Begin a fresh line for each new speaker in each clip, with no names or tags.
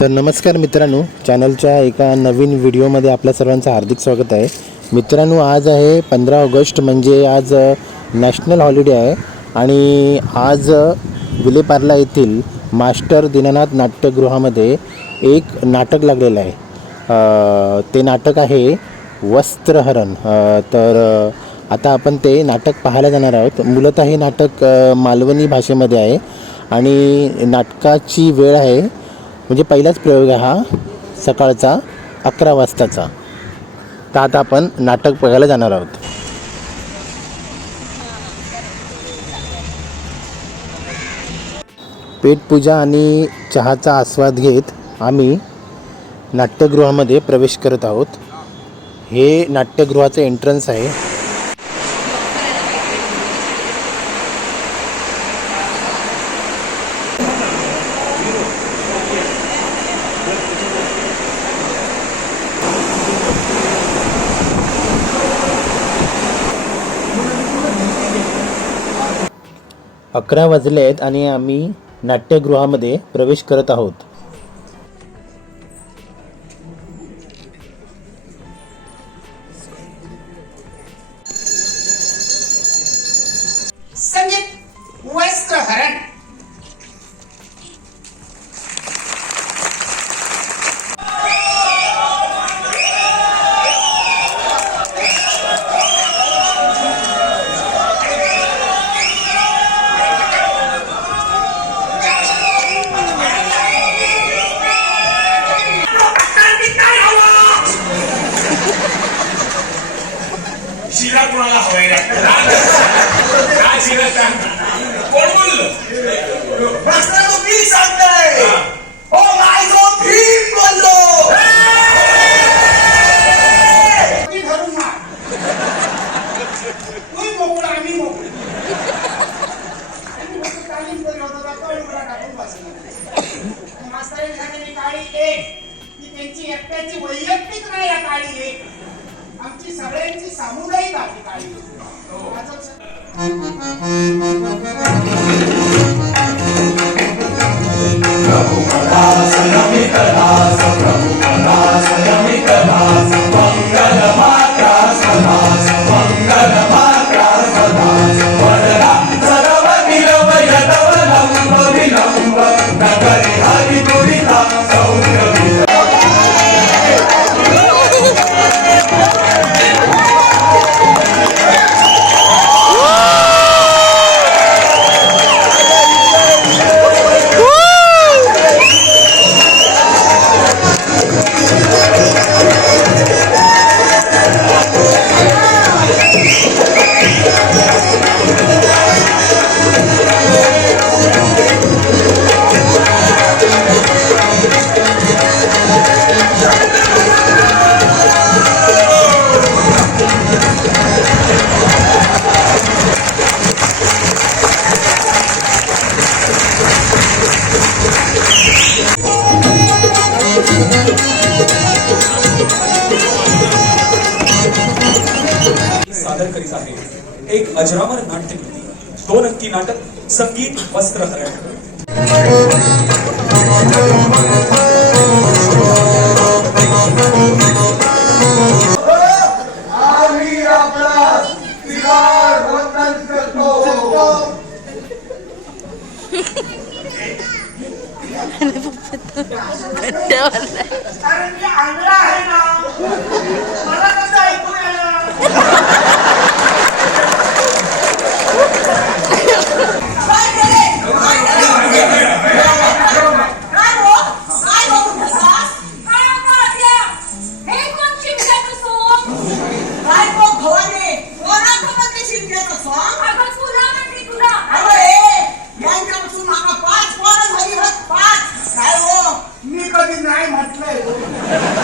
तर नमस्कार मित्रांनो चॅनलच्या एका नवीन व्हिडिओमध्ये आपल्या सर्वांचं हार्दिक स्वागत आहे. मित्रांनो आज आहे पंधरा ऑगस्ट म्हणजे आज नॅशनल हॉलिडे आहे आणि आज विलेपार्ला येथील मास्टर दीनानाथ नाट्यगृहामध्ये एक नाटक लागलेलं आहे. ते नाटक आहे वस्त्रहरण. तर आता आपण ते नाटक पाहायला जाणार आहोत. मूलतः हे नाटक मालवणी भाषेमध्ये आहे आणि नाटकाची वेळ आहे म्हणजे पहिलाच प्रयोग आहे हा सकाळचा अकरा वाजताचा. तर आता आपण नाटक बघायला जाणार आहोत. पेटपूजा आणि चहाचा आस्वाद घेत आम्ही नाट्यगृहामध्ये प्रवेश करत आहोत. हे नाट्यगृहाचं एंट्रन्स आहे. अकरा वाजले आहेत आणि आम्ही नाट्यगृहामध्ये प्रवेश करत आहोत.
काय सांग कोण
सांगताय ओ माय गो भीम बोललो मी मोकळा आम्ही मोकळे तालीम टाकून काळी एक ही त्यांची एकट्याची वैयक्तिक नाही या काळी एक आमची सगळ्यांची सामुदायिक आहे. काळी 감사합니다. 감사합니다.
सादर करीत आहे एक अजरामर नाट्यकृती दोन अंकी नाटक संगीत
वंदन
कारण मी आंधळा आहे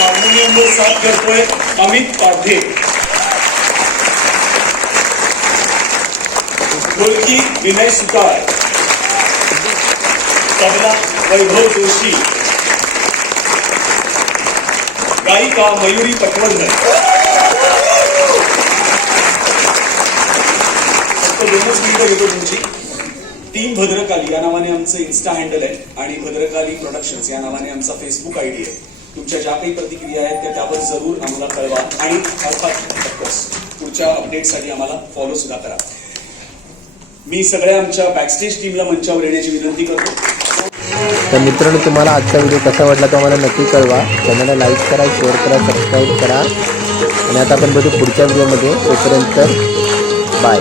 वर साथ करतोय अमित पाध्ये ढोलकी विनय सुतार. तबला वैभव जोशी. गायिका मयुरी पटवर्धन. फक्त दोनच मिनिटं घेतो तुमची. टीम भद्रकाली या नावाने आमचं इन्स्टा हँडल आहे. आणि भद्रकाली प्रोडक्शन्स या नावाने आमचा फेसबुक आयडी आहे. तुमच्या ज्या काही प्रतिक्रिया आहेत त्या त्यावर जरूर आम्हाला कळवा. आणि अर्थात ऑफकोर्स पुढच्या अपडेटसाठी आम्हाला फॉलो सुद्धा करा. मी सगळ्या आमच्या बॅकस्टेज टीमला मंचावर येण्याची विनंती करतो.
तर मित्रांनो तुम्हाला आजचा व्हिडिओ कसा वाटला तो आम्हाला नक्की कळवा. चॅनलला लाईक करा शेअर करा सबस्क्राईब करा. आणि आता आपण बघू पुढच्या व्हिडिओमध्ये तोपर्यंत बाय